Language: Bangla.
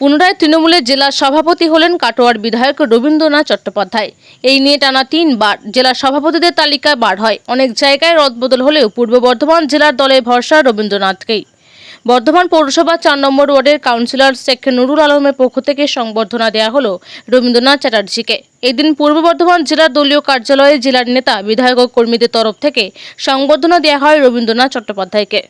পুনরায় তৃণমূলের জেলা সভাপতি হলেন কাটোয়ার বিধায়ক রবীন্দ্রনাথ চট্টোপাধ্যায়। এই নিয়ে টানা তিনবার জেলা সভাপতিদের তালিকায় বার হয়। অনেক জায়গায় রদবদল হলেও পূর্ব বর্ধমান জেলার দলে ভরসা রবীন্দ্রনাথকেই। বর্ধমান পৌরসভা চার নম্বর ওয়ার্ডের কাউন্সিলর শেখ নুরুল আলমের পক্ষ থেকে সংবর্ধনা দেওয়া হলো রবীন্দ্রনাথ চ্যাটার্জিকে। এদিন পূর্ব বর্ধমান জেলার দলীয় কার্যালয়ে জেলার নেতা, বিধায়ক ও কর্মীদের তরফ থেকে সংবর্ধনা দেওয়া হয় রবীন্দ্রনাথ চট্টোপাধ্যায়কে।